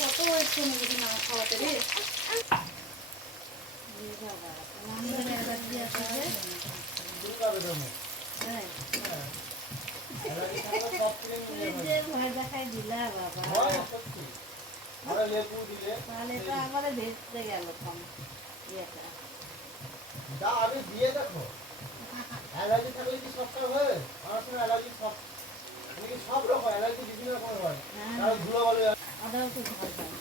কত হয়েছে যদি না খাওয়াতে রে ভয় দেখাই দিলা বাবা, তাহলে তো আমাদের ভেসতে গেল কম ইয়েটা। আমি দিয়ে দেখো অ্যালার্জি থাকলে কি সবটা হয়? আমার সময় অ্যালার্জি সব সব রকম অ্যালার্জি বিভিন্ন রকম হয়। কারণ ধুলো বলে আদাও তো ভয় পায়।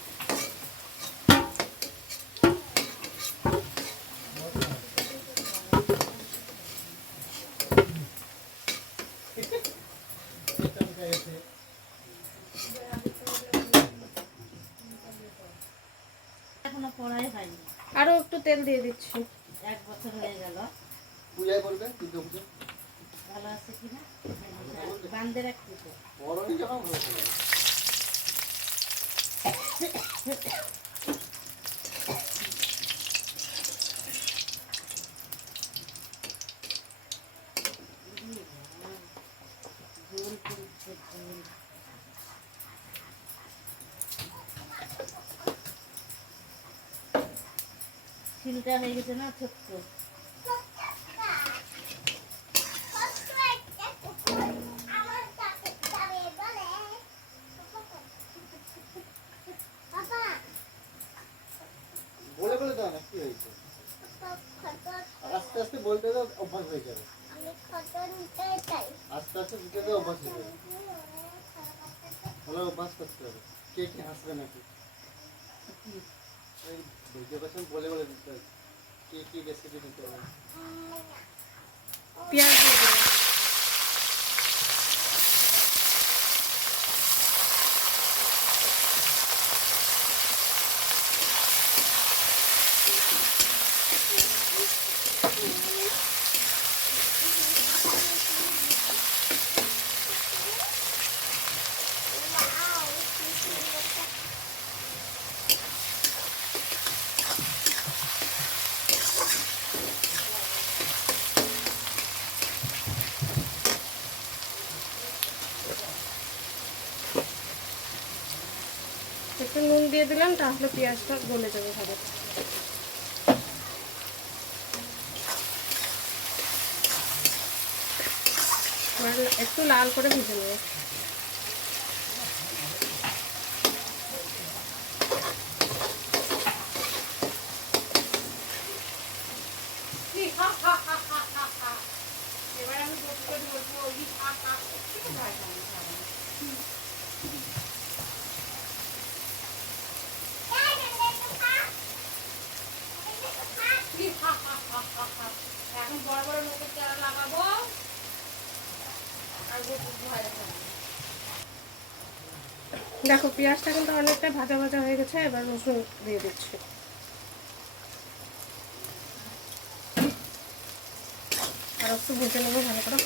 এখনো পড়াই হয়নি। আরো একটু তেল দিয়ে দিচ্ছি। 1 বছর হয়ে গেল। পূজায় করবে কিন্তু পুজো ভালো আছে কিনা বান্ধে রাখছি তো। বড়ই যখন ভালো করে শিলটা হয়ে গেছে না ছোট্ট। বলে বলে দাও না কি হয়েছে, আস্তে আস্তে বলতে দাও, অভ্যাস হয়ে যাবে। আস্তে আস্তে দিতে দাও, অভ্যাস হয়ে যাবে। বলে অভ্যাস করতে হবে। কে কি হাসবে নাকি বুঝতে পারছেন, বলে বলে দিতে হবে কে কি রেসিপি দিতে হবে। পেঁয়াজ দিয়ে দিলাম। একটু নুন দিয়ে দিলাম, তাহলে পেঁয়াজটা গলে যাবে ভালো। একটু লাল করে ভেজে নেব। এবার আমি বলবো এখন বড় বড় মুখের চারা লাগাবো আর ভয় দেখাবো। দেখো পেঁয়াজটা কিন্তু অনেকটা ভাজা ভাজা হয়ে গেছে, এবার রসুন দিয়ে দিচ্ছি। আর একটু ভেজে নেবো ভালো করে।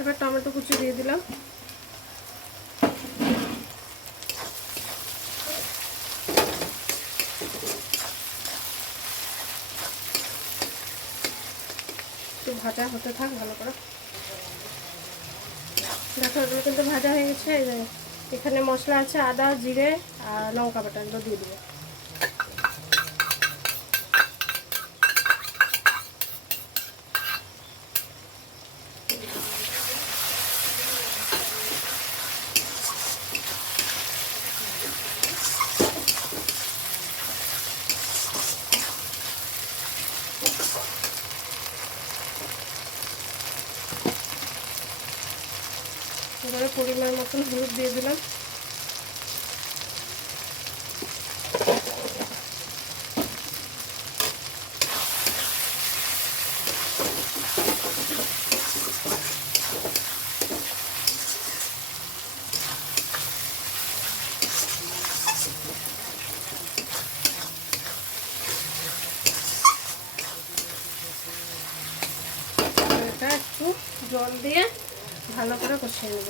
এবার টমেটো কুচি দিয়ে দিলাম। একটু ভাজা হতে থাক ভালো করে। দেখো এগুলো কিন্তু ভাজা হয়ে গেছে। এই যে এখানে মশলা আছে, আদা জিরে আর লঙ্কা বাটা, এগুলো দিয়ে দেবো। এবারে পরিমাণ মতন হলুদ দিয়ে দিলাম। জল দিয়ে ভালো করে কষিয়ে নেব।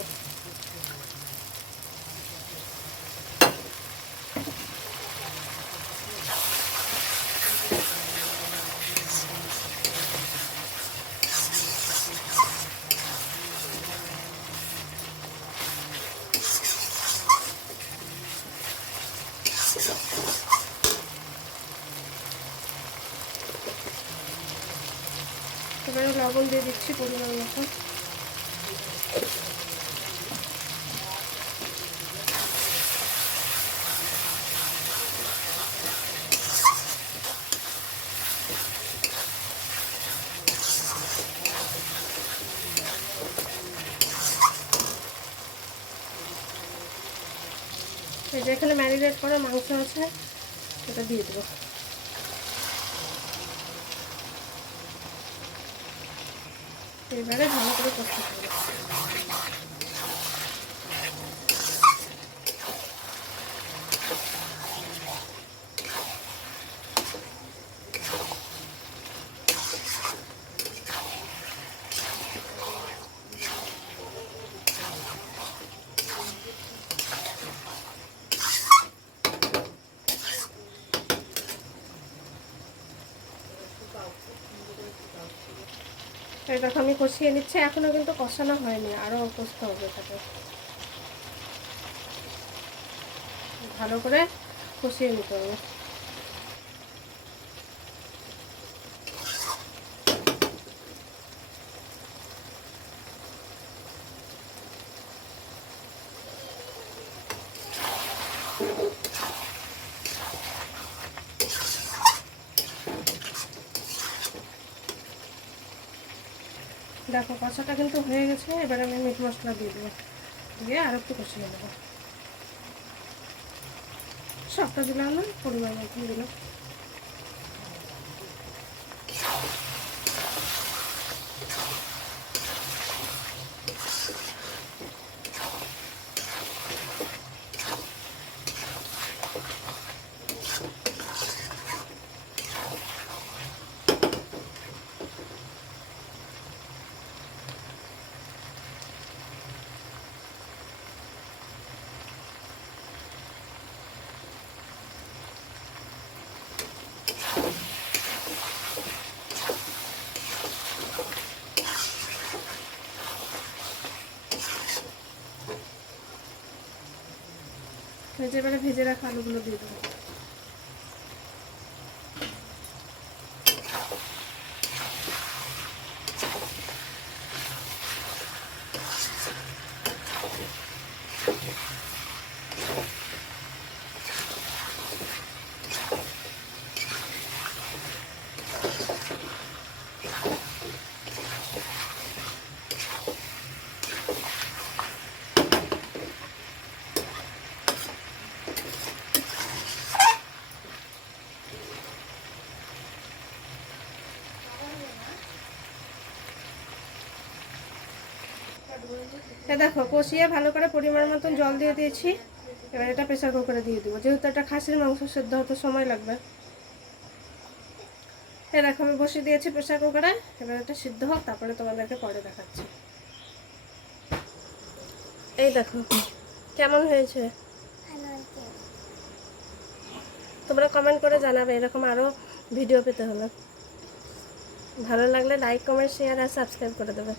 এবারে লবণ দিয়ে দিচ্ছি পরিমাণ মতো। এই যে এখানে ম্যারিনেট করা মাংস আছে, এটা দিয়ে দেবো। এবারে ভালো করে কষতে হবে। এই দেখো আমি কষিয়ে নিচ্ছি, এখনো কিন্তু কষানো হয়নি, আরও কষতে হবে। এটাকে ভালো করে কষিয়ে নিতে হবে। দেখো কষাটা কিন্তু হয়ে গেছে। এবার আমি মিট মশলা দিয়ে দেবো, দিয়ে আর একটু কষিয়ে নেবো। সবটা দিলাম না, পরিমাণ মতো দিলাম। এবারে ভেজে রাখা আলুগুলো দিয়ে দেবো। দেখো কষিয়ে ভালো করে পরিমাণ মতন জল দিয়ে দিয়েছি। এবার এটা প্রেসার কুকারে দিয়ে দেবো, যেহেতু এটা খাসির মাংস, সেদ্ধ হতে সময় লাগবে। দেখো আমি বসিয়ে দিয়েছি প্রেসার কুকারে। এবার এটা সিদ্ধ হোক, তারপরে তোমাদেরকে পরে দেখাচ্ছি। এই দেখো কেমন হয়েছে, তোমরা কমেন্ট করে জানাবে এরকম আরও ভিডিও পেতে হলে। ভালো লাগলে লাইক, কমেন্ট, শেয়ার আর সাবস্ক্রাইব করে দেবে।